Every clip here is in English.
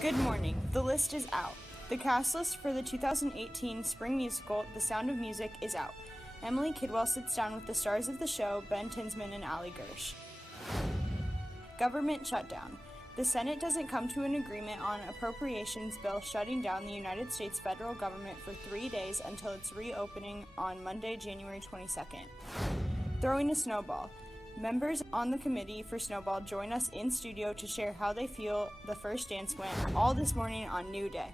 Good morning. The list is out. The cast list for the 2018 spring musical, The Sound of Music, is out. Emily Kidwell sits down with the stars of the show, Ben Tinsman and Ali Gersh. Government shutdown. The Senate doesn't come to an agreement on appropriations bill shutting down the United States federal government for 3 days until its reopening on Monday, January 22nd. Throwing a snowball. Members on the committee for Snowball join us in studio to share how they feel the first dance went, all this morning on New Day.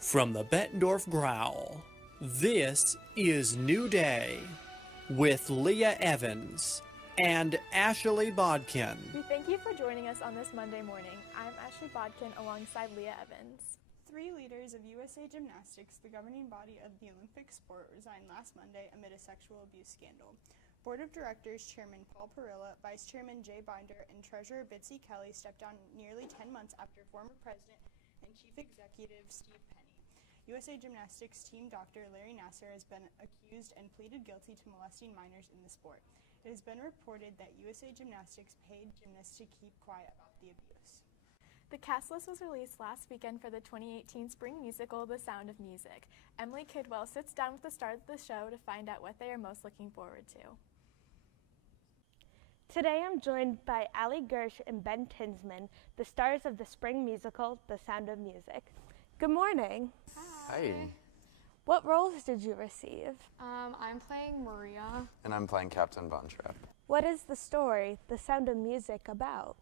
From the Bettendorf Growl, this is New Day with Leah Evans and Ashley Bodkin. We thank you for joining us on this Monday morning. I'm Ashley Bodkin alongside Leah Evans. 3 leaders of USA Gymnastics, the governing body of the Olympic sport, resigned last Monday amid a sexual abuse scandal. Board of Directors Chairman Paul Perilla, Vice Chairman Jay Binder, and Treasurer Bitsy Kelly stepped down nearly 10 months after former President and Chief Executive Steve Penny. USA Gymnastics team doctor Larry Nassar has been accused and pleaded guilty to molesting minors in the sport. It has been reported that USA Gymnastics paid gymnasts to keep quiet about the abuse. The cast list was released last weekend for the 2018 spring musical, The Sound of Music. Emily Kidwell sits down with the stars of the show to find out what they are most looking forward to. Today I'm joined by Ali Gersh and Ben Tinsman, the stars of the spring musical, The Sound of Music. Good morning. Hi. What roles did you receive? I'm playing Maria. And I'm playing Captain Von Trapp. What is the story, The Sound of Music, about?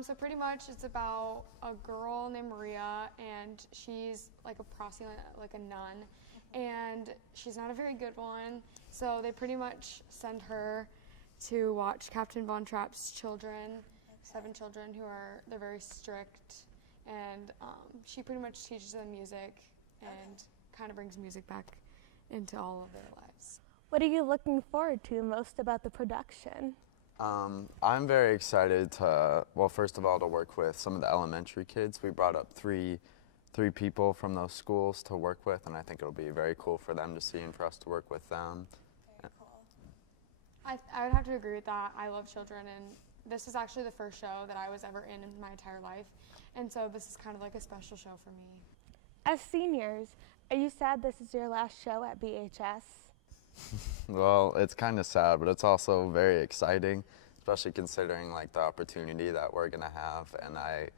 So pretty much it's about a girl named Maria, and she's like a proselyte, like a nun, and she's not a very good one, so they pretty much send her to watch Captain Von Trapp's children, 7 children they're very strict, and she pretty much teaches them music and kind of brings music back into all of their lives. What are you looking forward to most about the production? I'm very excited to, well, first of all, to work with some of the elementary kids. We brought up three people from those schools to work with, and I think it'll be very cool for them to see and for us to work with them. Very cool. I would have to agree with that. I love children, and this is actually the first show that I was ever in my entire life, and so this is kind of like a special show for me. As seniors, are you sad this is your last show at BHS? Well, it's kind of sad, but it's also very exciting, especially considering like the opportunity that we're going to have, and I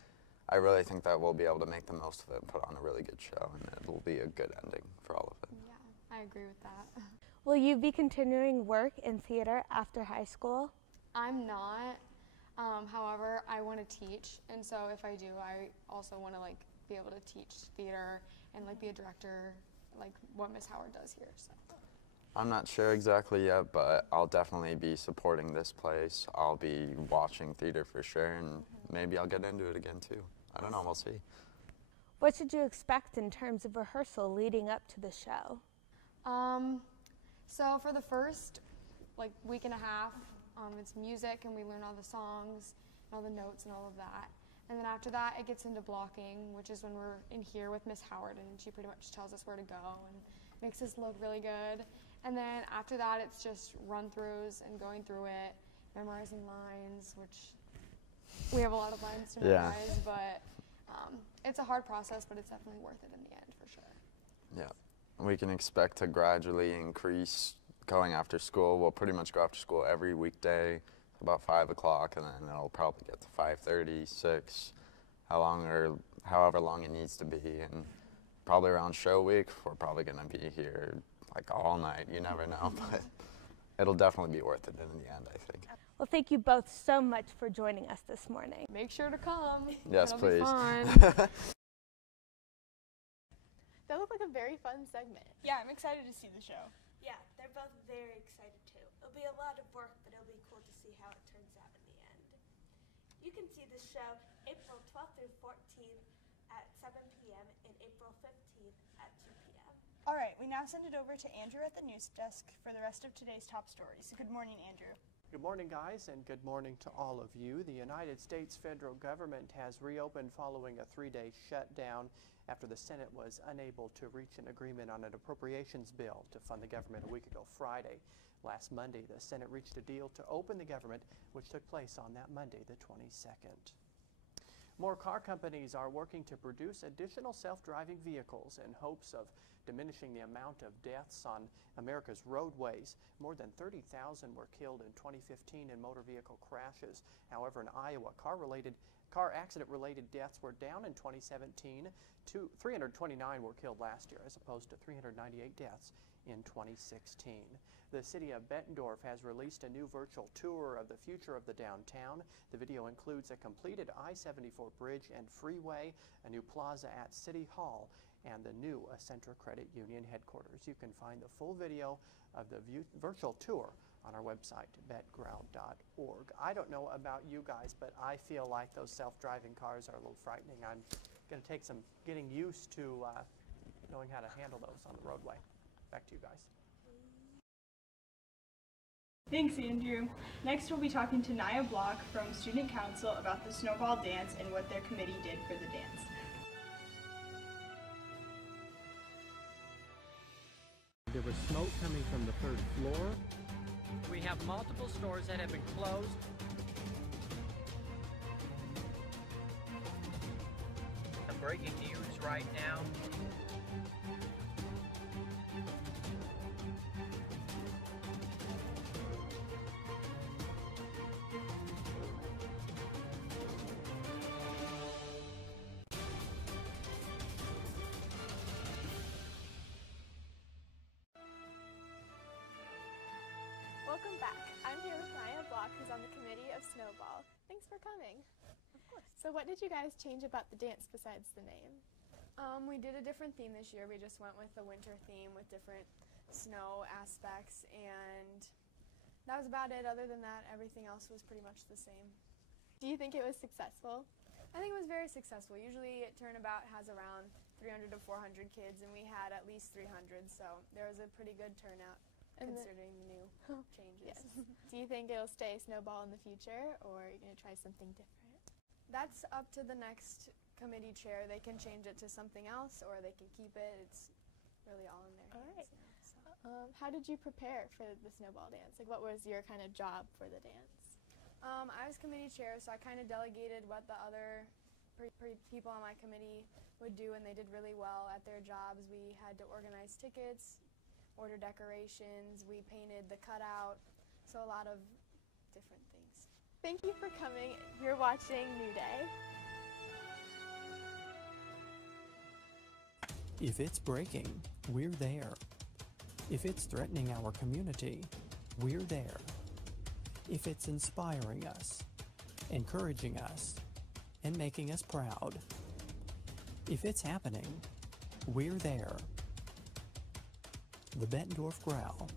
really think that we'll be able to make the most of it and put on a really good show, and it'll be a good ending for all of it. Yeah, I agree with that. Will you be continuing work in theater after high school? I'm not. However, I want to teach, and so if I do, I also want to like be able to teach theater and like be a director, like what Miss Howard does here. So. I'm not sure exactly yet, but I'll definitely be supporting this place. I'll be watching theater for sure, and maybe I'll get into it again too. I don't know, we'll see. What should you expect in terms of rehearsal leading up to the show? So for the first like week and a half, it's music, and we learn all the songs and all the notes and all of that. And then after that, it gets into blocking, which is when we're in here with Miss Howard, and she pretty much tells us where to go and makes us look really good. And then after that, it's just run-throughs and going through it, memorizing lines, which we have a lot of lines to memorize, but it's a hard process, but it's definitely worth it in the end, for sure. Yeah. We can expect to gradually increase going after school. We'll pretty much go after school every weekday, about 5 o'clock, and then it'll probably get to 5:30, 6, however long it needs to be. And probably around show week, we're probably going to be here like all night. You never know, but it'll definitely be worth it in the end, I think. Well, thank you both so much for joining us this morning. Make sure to come. Yes, It'll please. Be fun. That looked like a very fun segment. Yeah, I'm excited to see the show. Yeah, they're both very excited too. It'll be a lot of work, but it'll be cool to see how it turns out in the end. You can see the show April 12th through 14th at 7 p.m. and April 15th at 2 p.m. All right, we now send it over to Andrew at the news desk for the rest of today's top stories. Good morning, Andrew. Good morning, guys, and good morning to all of you. The United States federal government has reopened following a 3-day shutdown after the Senate was unable to reach an agreement on an appropriations bill to fund the government a week ago Friday. Last Monday, the Senate reached a deal to open the government, which took place on that Monday, the 22nd. More car companies are working to produce additional self-driving vehicles in hopes of diminishing the amount of deaths on America's roadways. More than 30,000 were killed in 2015 in motor vehicle crashes. However, in Iowa, car accident-related deaths were down in 2017. 329 were killed last year, as opposed to 398 deaths in 2016. The city of Bettendorf has released a new virtual tour of the future of the downtown. The video includes a completed I-74 bridge and freeway, a new plaza at City Hall, and the new Accenture Credit Union headquarters. You can find the full video of the virtual tour on our website, bettground.org. I don't know about you guys, but I feel like those self-driving cars are a little frightening. I'm going to take some getting used to knowing how to handle those on the roadway. Back to you guys. Thanks, Andrew. Next, we'll be talking to Naya Block from Student Council about the Snowball Dance and what their committee did for the dance. There was smoke coming from the third floor. We have multiple stores that have been closed. Breaking news right now. Welcome back. I'm here with Naya Block, who's on the committee of Snowball. Thanks for coming. Of course. So what did you guys change about the dance besides the name? We did a different theme this year. We just went with the winter theme with different snow aspects, and that was about it. Other than that, everything else was pretty much the same. Do you think it was successful? I think it was very successful. Usually Turnabout has around 300 to 400 kids, and we had at least 300, so there was a pretty good turnout considering the new changes. Yes. Do you think it'll stay Snowball in the future, or are you going to try something different? That's up to the next committee chair. They can change it to something else, or they can keep it. It's really all in their hands now. So. How did you prepare for the Snowball Dance? Like, what was your kind of job for the dance? I was committee chair, so I kind of delegated what the other people on my committee would do, and they did really well at their jobs. We had to organize tickets, order decorations, we painted the cutout, so a lot of different things. Thank you for coming. You're watching New Day. If it's breaking, we're there. If it's threatening our community, we're there. If it's inspiring us, encouraging us, and making us proud. If it's happening, we're there. The Bettendorf Growl.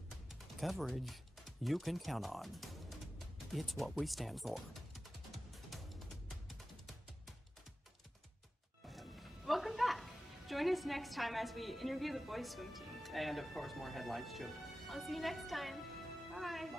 Coverage you can count on. It's what we stand for. Welcome back. Join us next time as we interview the boys swim team. And of course, more headlines too. I'll see you next time. Bye.